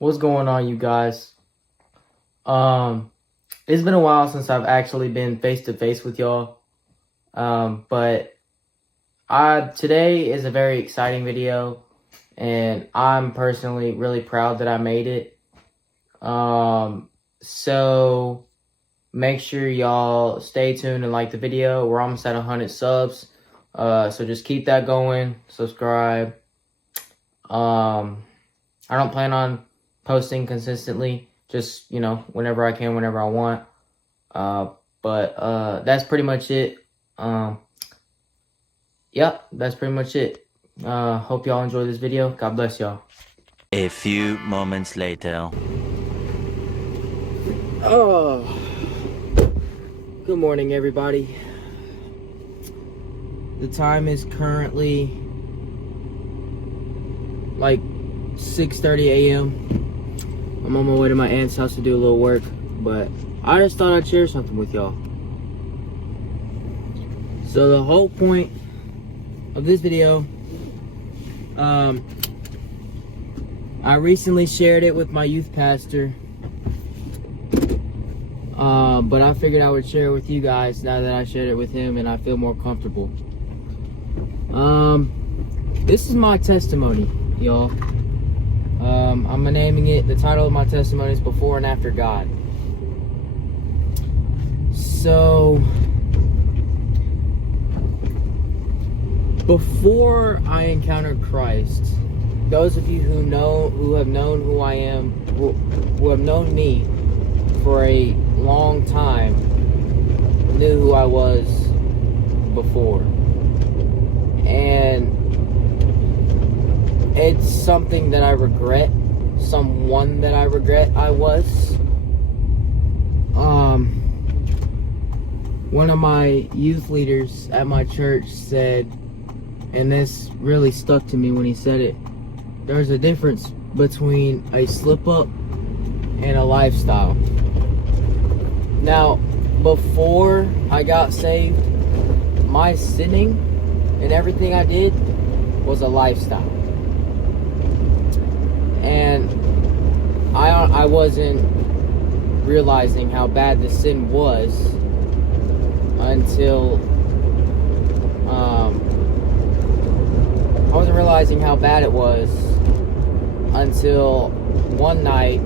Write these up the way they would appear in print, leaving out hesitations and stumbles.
What's going on, you guys? It's been a while since I've actually been face to face with y'all. But today is a very exciting video, and I'm personally really proud that I made it. So make sure y'all stay tuned and like the video. We're almost at 100 subs. So just keep that going. Subscribe. I don't plan on posting consistently, just, whenever I can, whenever I want. But that's pretty much it. Yep, that's pretty much it. Hope y'all enjoy this video. God bless y'all. A few moments later. Oh, good morning, everybody. The time is currently like 6:30 a.m. I'm on my way to my aunt's house to do a little work, but I just thought I'd share something with y'all. So the whole point of this video, I recently shared it with my youth pastor, but I figured I would share it with you guys now that I shared it with him and I feel more comfortable. This is my testimony, y'all. I'm naming it, the title of my testimony is Before and After God. So, before I encountered Christ, those of you who have known who I am, who have known me for a long time, knew who I was before. And it's something that I regret, someone that I regret I was. One of my youth leaders at my church said, and this really stuck to me when he said it, there's a difference between a slip up and a lifestyle. Now, before I got saved, my sinning and everything I did was a lifestyle. And I wasn't realizing how bad the sin was until I wasn't realizing how bad it was until one night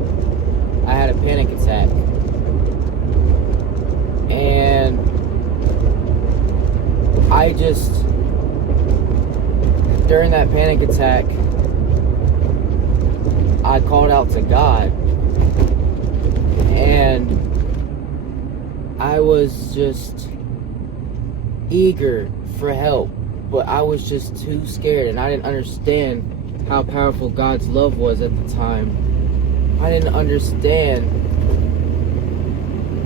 I had a panic attack. And I just, during that panic attack, I called out to God, and I was just eager for help, but I was just too scared, and I didn't understand how powerful God's love was at the time. I didn't understand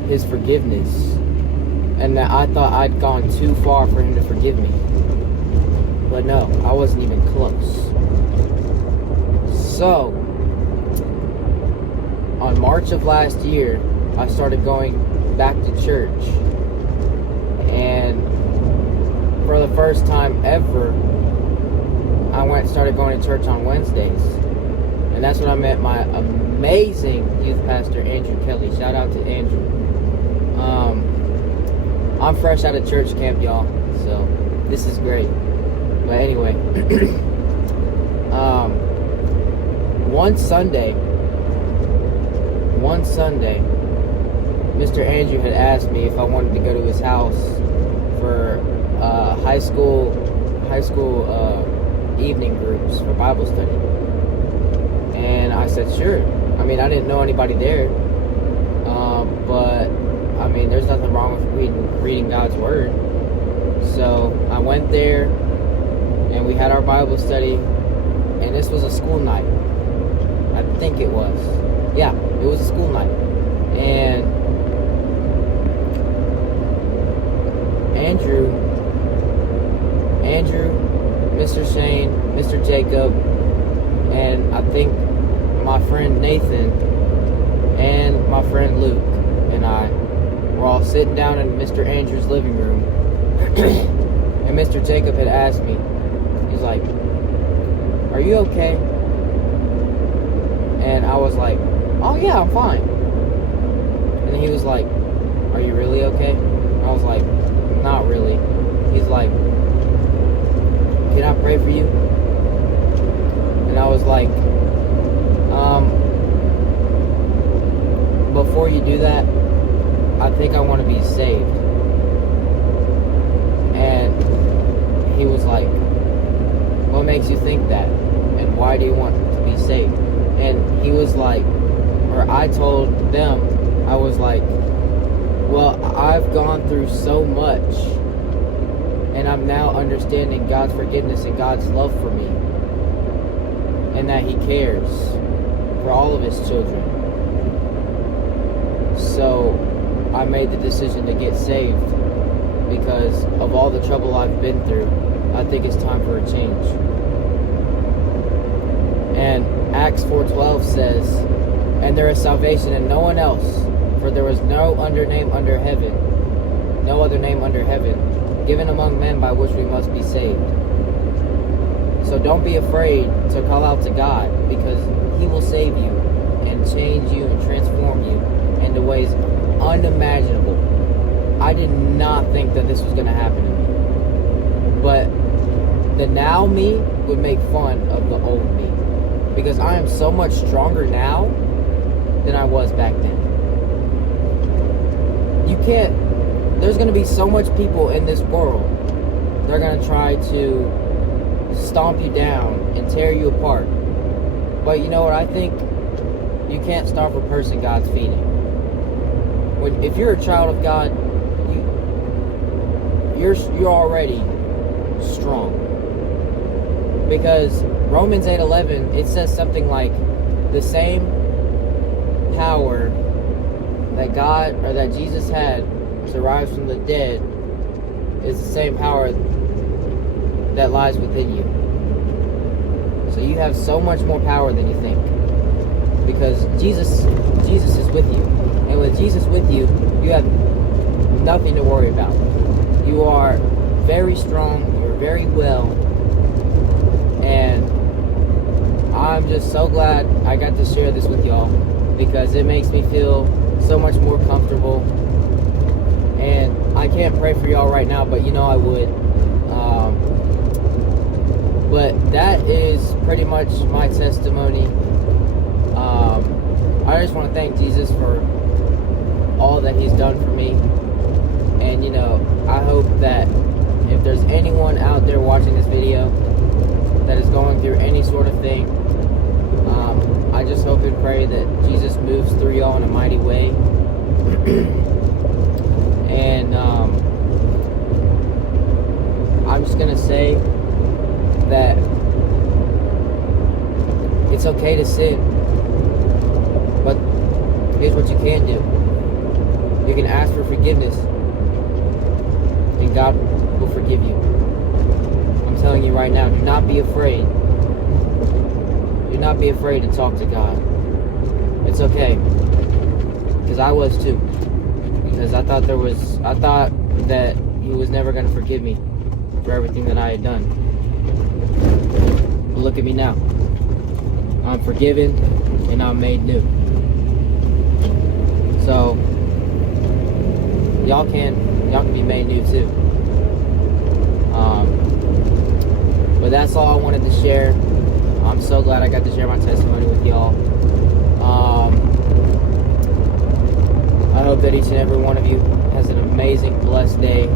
His forgiveness, and that I thought I'd gone too far for Him to forgive me. But no, I wasn't even close. So, on March of last year, I started going back to church, and for the first time ever, I started going to church on Wednesdays, and that's when I met my amazing youth pastor, Andrew Kelly. Shout out to Andrew. I'm fresh out of church camp, y'all, so this is great. But anyway, one Sunday, Mr. Andrew had asked me if I wanted to go to his house for high school evening groups for Bible study. And I said, sure. I mean, I didn't know anybody there, but I mean, there's nothing wrong with reading God's Word. So I went there, and we had our Bible study, and this was a school night. I think it was. Yeah, it was a school night. And Andrew, Mr. Shane, Mr. Jacob, and I think my friend Nathan and my friend Luke and I were all sitting down in Mr. Andrew's living room. And Mr. Jacob had asked me, he's like, "Are you okay?" And I was like, oh yeah, I'm fine. And he was like, are you really okay? And I was like, not really. He's like, can I pray for you? And I was like, before you do that, I think I want to be saved. And he was like, what makes you think that? And why do you want to be saved? And he was like, or I told them, I was like, well, I've gone through so much, and I'm now understanding God's forgiveness and God's love for me, and that he cares for all of his children. So I made the decision to get saved because of all the trouble I've been through. I think it's time for a change. And Acts 4:12 says, and there is salvation in no one else, for there is no other name under heaven given among men by which we must be saved. So don't be afraid to call out to God, because he will save you and change you and transform you into ways unimaginable. I did not think that this was going to happen to me. But the now me would make fun of the old me, because I am so much stronger now than I was back then. There's going to be so much people in this world. They're going to try to stomp you down and tear you apart. But you know what? I think you can't stop a person God's feeding. If you're a child of God, you're already strong. Because Romans 8:11, it says something like, the same power that God or that Jesus had to rise from the dead is the same power that lies within you. So you have so much more power than you think, because Jesus is with you. And with Jesus with you, you have nothing to worry about. You are very strong, you're very well, and I'm just so glad I got to share this with y'all, because it makes me feel so much more comfortable. And I can't pray for y'all right now, but you know I would. But that is pretty much my testimony. I just want to thank Jesus for all that he's done for me. And you know, I hope that if there's anyone out there watching this video that is going through any sort of thing, I just hope and pray that Jesus moves through y'all in a mighty way. And I'm just gonna say that it's okay to sin, but here's what you can do. You can ask for forgiveness, and God will forgive you. I'm telling you right now, do not be afraid. Do not be afraid to talk to God. It's okay, because I was too. Because I thought that he was never going to forgive me for everything that I had done. But look at me now. I'm forgiven and I'm made new. So y'all can be made new too. But that's all I wanted to share. I'm so glad I got to share my testimony with y'all. I hope that each and every one of you has an amazing, blessed day.